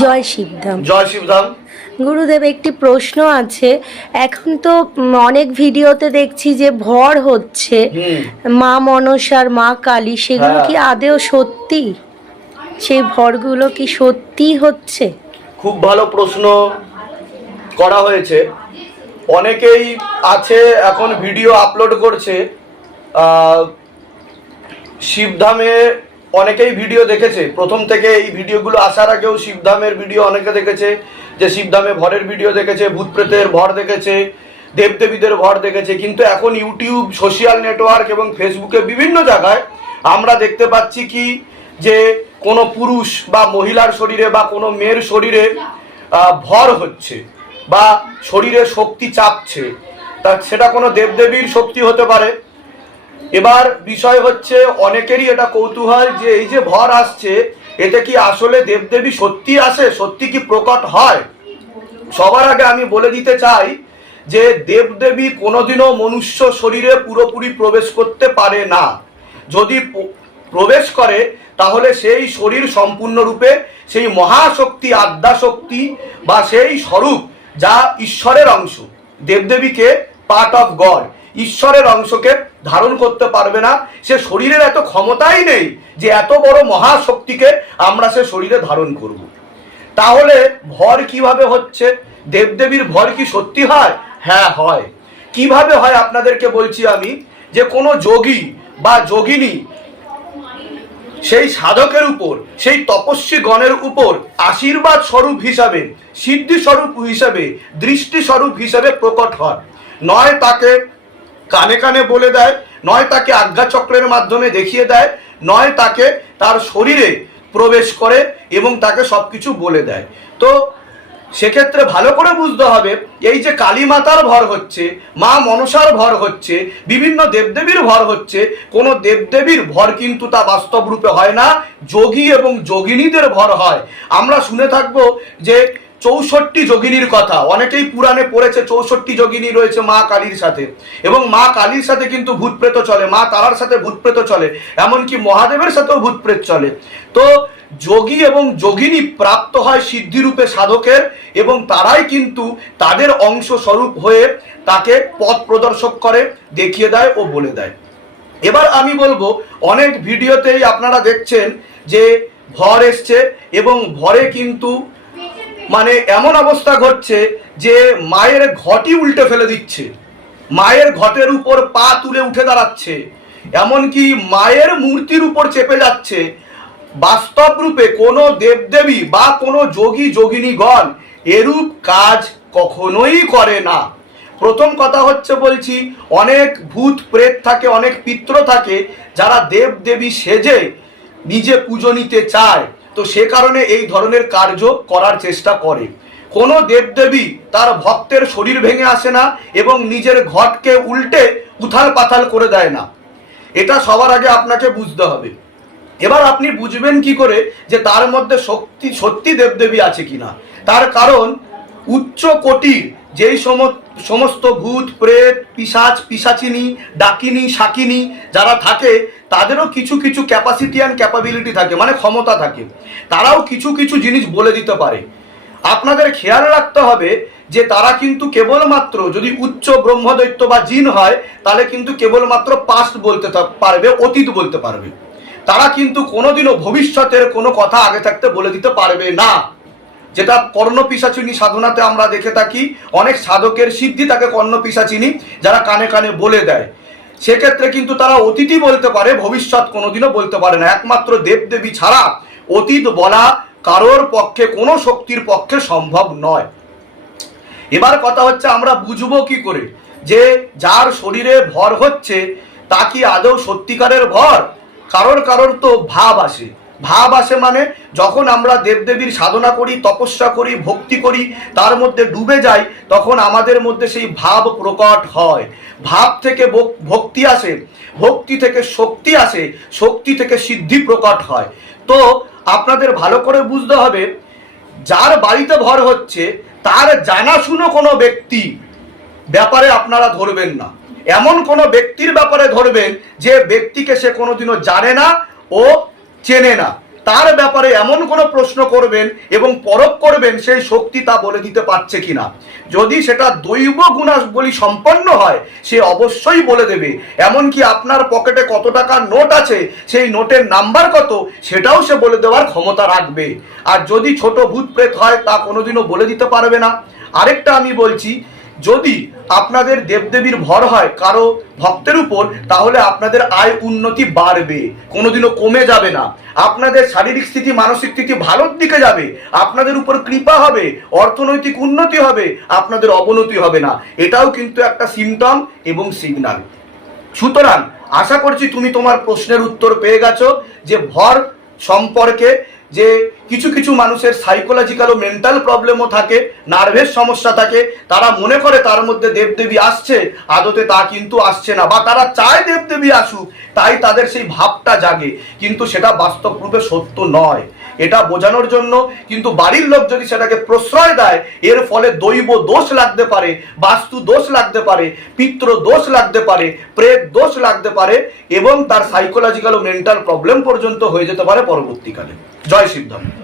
জয় শিবধাম। জয় শিবধাম। গুরুদেব একটি প্রশ্ন আছে। এখন তো অনেক ভিডিওতে দেখছি যে ভর হচ্ছে। মা মনসার মা কালী সেগুলো হ্যাঁ। কি আদেও সত্যি? সেই ভরগুলো কি সত্যি হচ্ছে? খুব ভালো প্রশ্ন করা হয়েছে। অনেকেই আছে এখন ভিডিও আপলোড করছে। শিবধামে অনেকেই ভিডিও দেখেছে। প্রথম থেকে এই ভিডিওগুলো আসার আগেও শিবধামের ভিডিও অনেকে দেখেছে, যে শিবধামে ভরের ভিডিও দেখেছে, ভূত প্রেতের ভর দেখেছে, দেবদেবীদের ভর দেখেছে। কিন্তু এখন ইউটিউব সোশ্যাল নেটওয়ার্ক এবং ফেসবুকে বিভিন্ন জায়গায় আমরা দেখতে পাচ্ছি কি, যে কোনো পুরুষ বা মহিলার শরীরে বা কোনো মেয়ের শরীরে ভর হচ্ছে বা শরীরে শক্তি চাপছে। তা সেটা কোনো দেবদেবীর শক্তি হতে পারে এবার বিষয় হচ্ছে, অনেকেরই এটা কৌতূহল যে এই যে ভর আসছে, এতে কি আসলে দেবদেবী সত্যি আসে? সত্যি কি প্রকট হয়? সবার আগে আমি বলে দিতে চাই যে দেবদেবী কোনোদিনও মনুষ্য শরীরে পুরোপুরি প্রবেশ করতে পারে না। যদি প্রবেশ করে, তাহলে সেই শরীর সম্পূর্ণরূপে সেই মহাশক্তি, আদ্যাশক্তি বা সেই স্বরূপ যা ঈশ্বরের অংশ। দেবদেবীকে পার্ট অফ গড ঈশ্বরের অংশকে ধারণ করতে পারবে না। সে শরীরের এত ক্ষমতাই নেই যে এত বড় মহাশক্তিকে আমরা সে শরীরে ধারণ করব। তাহলে ভর কীভাবে হচ্ছে? দেবদেবীর ভর কি সত্যি হয়? হ্যাঁ হয়। কীভাবে হয় আপনাদেরকে বলছি আমি? যে কোনো যোগী বা যোগিনী সেই সাধকের উপর, সেই তপস্বী গণের উপর আশীর্বাদ স্বরূপ হিসাবে, সিদ্ধি স্বরূপ হিসাবে, দৃষ্টি স্বরূপ হিসাবে প্রকট হয়। নয় তাকে কানে কানে বলে দেয়, নয় তাকে আজ্ঞাচক্রের মাধ্যমে দেখিয়ে দেয়, নয় তাকে তার শরীরে প্রবেশ করে এবং তাকে সব কিছু বলে দেয়। তো সেক্ষেত্রে ভালো করে বুঝতে হবে, এই যে কালী মাতার ভর হচ্ছে, মা মনসার ভর হচ্ছে, বিভিন্ন দেবদেবীর ভর হচ্ছে, কোন দেবদেবীর ভর কিন্তু তা বাস্তব রূপে হয় না, যোগী এবং যোগিনীদের ভর হয়। আমরা শুনে থাকব যে চৌষট্টি যোগিনীর কথা। অনেকেই পুরাণে পড়েছে চৌষট্টি যোগিনী রয়েছে মা কালীর সাথে। এবং মা কালীর সাথে কিন্তু ভূতপ্রেত চলে, মা তারার সাথে ভূতপ্রেত চলে, এমনকি মহাদেবের সাথেও ভূতপ্রেত চলে। তো যোগী এবং যোগিনী প্রাপ্ত হয় সিদ্ধিরূপে সাধকের এবং তারাই কিন্তু তাদের অংশ স্বরূপ হয়ে তাকে পথ প্রদর্শক করে, দেখিয়ে দেয় ও বলে দেয়। এবার আমি বলব, অনেক ভিডিওতেই আপনারা দেখছেন যে ভর এসছে এবং ভরে কিন্তু মানে এমন অবস্থা ঘটছে যে মায়ের ঘটি উল্টে ফেলে দিচ্ছে। মায়ের ঘটের উপর পা তুলে উঠে দাঁড়াচ্ছে। এমনকি মায়ের মূর্তির উপর চেপে যাচ্ছে। বাস্তব রূপে কোনো দেবদেবী বা কোনো যোগী, যোগিনীগণ এরূপ কাজ কখনোই করে না। প্রথম কথা হচ্ছে বলছি, অনেক ভূত প্রেত থাকে, অনেক পিত্র থাকে, যারা দেব দেবী সেজে নিজে পুজো নিতে চায়। তো সে কারণে এই ধরনের কার্য করার চেষ্টা করে। কোনো দেবদেবী তার ভক্তের শরীর ভেঙে আসে না এবং নিজের ঘটকে উল্টে উথাল পাথাল করে দেয় না। এটা সবার আগে আপনাকে বুঝতে হবে। এবার আপনি বুঝবেন কি করে যে তার মধ্যে শক্তি, সত্যি দেবদেবী আছে কিনা। তার কারণ উচ্চ কোটির যেই সম- সমস্ত ভূত, প্রেত, পিসাচ, পিসাচিনী, ডাকিনী শাকিনী যারা থাকে, তাদেরও কিছু কিছু ক্যাপাসিটি অ্যান্ড ক্যাপাবিলিটি থাকে মানে ক্ষমতা থাকে। তারাও কিছু কিছু জিনিস বলে দিতে পারে। আপনাদের খেয়াল রাখতে হবে যে তারা কিন্তু কেবলমাত্র যদি উচ্চ ব্রহ্মদৈত্য বা জিন হয়, তাহলে কিন্তু কেবলমাত্র পাস্ট বলতে পারবে, অতীত বলতে পারবে। তারা কিন্তু কোনোদিনও ভবিষ্যতের কোনো কথা আগে থাকতে বলে দিতে পারবে না। যেটা কর্ণ পিসাচিনী সাধনাতে আমরা দেখে থাকি, অনেক সাধকের সিদ্ধি তাকে কর্ণ পিসাচিনী যারা কানে কানে বলে দেয়। সেক্ষেত্রে কিন্তু তারা অতীতই বলতে পারে, ভবিষ্যৎ কোনোদিনও বলতে পারে না। একমাত্র দেবদেবী ছাড়া অতীত বলা কারোর পক্ষে, কোনো শক্তির পক্ষে সম্ভব নয়। এবার কথা হচ্ছে আমরা বুঝব কি করে? যে যার শরীরে ভর হচ্ছে, তা কি আদৌ সত্যিকারের ভর? কারোর কারোর তো ভাব আসে। ভাব আসে মানে যখন আমরা দেবদেবীর সাধনা করি, তপস্যা করি, ভক্তি করি, তার মধ্যে ডুবে যাই, তখন আমাদের মধ্যে সেই ভাব প্রকট হয়। ভাব থেকে ভক্তি আসে, ভক্তি থেকে শক্তি আসে, শক্তি থেকে সিদ্ধি প্রকট হয়। তো আপনাদের ভালো করে বুঝতে হবে, যার বাড়িতে ভর হচ্ছে, তার জানাশুনো কোনো ব্যক্তি ব্যাপারে আপনারা ধরবেন না। এমন কোনো ব্যক্তির ব্যাপারে ধরবেন যে ব্যক্তিকে সে কোনোদিনও জানে না ও চেনে না। তার ব্যাপারে এমন কোনো প্রশ্ন করবেন এবং পরখ করবেন সেই শক্তি তা বলে দিতে পারছে কিনা। যদি সেটা দৈব গুণাবলী সম্পন্ন হয়, সে অবশ্যই বলে দেবে। এমনকি আপনার পকেটে কত টাকার নোট আছে, সেই নোটের নাম্বার কত, সেটাও সে বলে দেওয়ার ক্ষমতা রাখবে। আর যদি ছোট ভূত প্রেত হয়, তা কোনোদিনও বলে দিতে পারবে না। আরেকটা আমি বলছি যদি আপনাদের দেবদেবীর ভর হয় কারও ভক্তের উপর, তাহলে আপনাদের আয় উন্নতি বাড়বে, কোনোদিনও কমে যাবে না। আপনাদের শারীরিক স্থিতি, মানসিক স্থিতি ভালোর দিকে যাবে, আপনাদের উপর কৃপা হবে, অর্থনৈতিক উন্নতি হবে, আপনাদের অবনতি হবে না। এটাও কিন্তু একটা সিমটম এবং সিগন্যাল সুতরাং আশা করছি তুমি তোমার প্রশ্নের উত্তর পেয়ে গেছো যে ভর সম্পর্কে যে কিছু কিছু মানুষের সাইকোলজিক্যাল ও মেন্টাল প্রবলেমও থাকে নার্ভের সমস্যা থাকে, তারা মনে করে তার মধ্যে দেবদেবী আসছে, আদতে তা কিন্তু আসছে না, বা তারা চায় দেবদেবী আসুক, তাই তাদের সেই ভাবটা জাগে, কিন্তু সেটা বাস্তব রূপে সত্য নয়। এটা বোঝানোর জন্য কিন্তু বাড়ির লোক যদি সেটাকে প্রশ্রয় দেয়, এর ফলে দৈব দোষ লাগতে পারে, বাস্তু দোষ লাগতে পারে, পিত্র দোষ লাগতে পারে, প্রেত দোষ লাগতে পারে, এবং তার সাইকোলজিক্যাল ও মেন্টাল প্রবলেম পর্যন্ত হয়ে যেতে পারে পরবর্তীকালে। জয় সিদ্ধান্ত